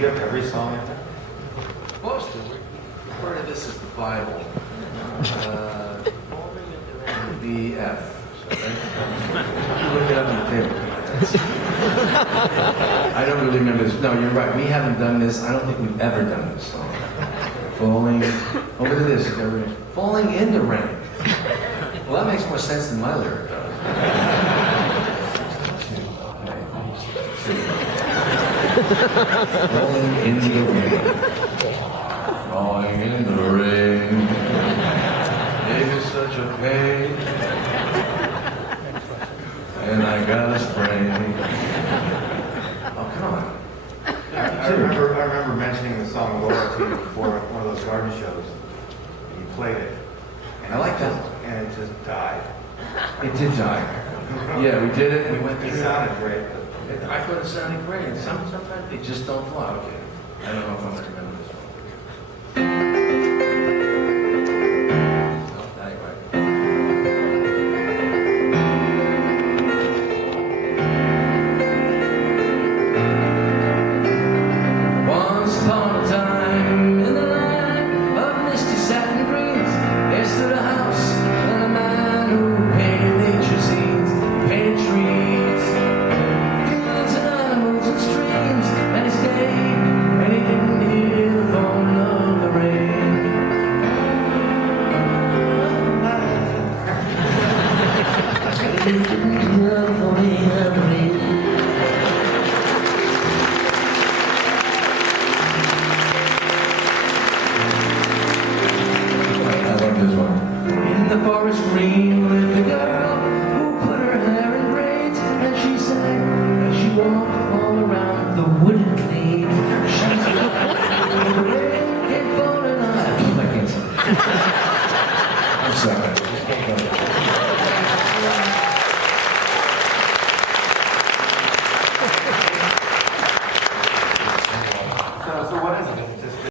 you have every song in there? Most of it. Part of this is the Bible. BF. So you look it up on the table. I don't really remember this. No, you're right. We haven't done this. I don't think we've ever done this song. Falling. Oh, look at this. Falling in the rain. Well, that makes more sense than my lyric does. Falling in the rain. Falling in the rain. It is such a pain. And I got a sprain. Oh, come on. I remember mentioning the song Laura to you before one of those garden shows. And you played it. And I like that. And it just died. It did die. Yeah, we did it. We went through It sounded great. I thought it sounded great. And sometimes they just don't fly. Okay. I don't know if I'm going to remember this one. Oh, that ain't right. Once upon a time, in the land of misty satin greens, there stood a house and a man who painted nature scenes. He painted trees, fields and animals and streams, and he stayed and he didn't hear the falling of the rain. He didn't hear the falling of the rain. I love this one. In the forest green lived a girl who put her hair in braids, and she sang as she walked all around the wooded glade.